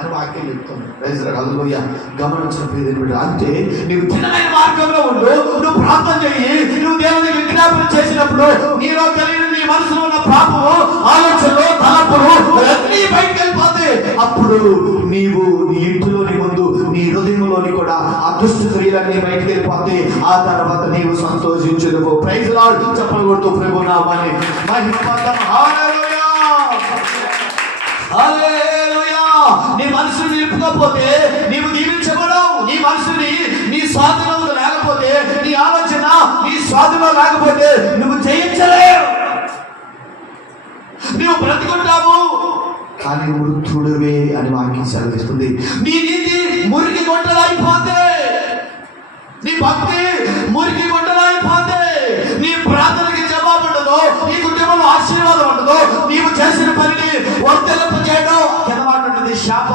అని వాక్యం చెప్తుంది. హల్లెలూయా. గమనించిన ప్రియమైన అంటే నీవు చిన్నమైన మార్గంలో ఉండు, నువ్వు ప్రార్థన చెయ్యి, నువ్వు దేవుని విజ్ఞాపన చేసినప్పుడు నీలో కలిగిన నీ మనసులో ఉన్న పాపము, ఆలోచనలు, తలపులు అన్నీ బయటకు వెళ్ళిపోతే అప్పుడు నీవు నీ ఇంటిలోని ముందు నీ హృదయంలోని కూడా ఆ దుష్ట క్రియలన్నీ బయటకు వెళ్ళిపోతే ఆ తర్వాత నీవు సంతోషించుదువు. Praise lord. చెప్పలు కొడుతూ ప్రభు నామాన్ని మహిమపడదాం. హల్లెలూయా, హల్లెలూయా. నీ మనసుని నిలుపుకోకపోతే నీవు దీవించబడవు. నీ మనసుని నీ స్వాధీనంలో లేకపోతే, నీ ఆలోచన నీ స్వాధీనంలో లేకపోతే నువ్వు జయించలేవు. నువ్వు బ్రతుకుంటావు కానీ మృతుడువే అని వాక్యం సెలవిస్తుంది. నీ నీతి మురికి గొడ్డలైపోతే, నీ భక్తి మురికి గొడ్డలైపోతే, నీ ప్రార్థనకి జవాబు ఉండదు, నీ కుటుంబంలో ఆశీర్వాదం ఉండదు, నీవు చేసిన పనిని వర్తలింప చేయడం కింద మాట ఉంటుంది శాపం.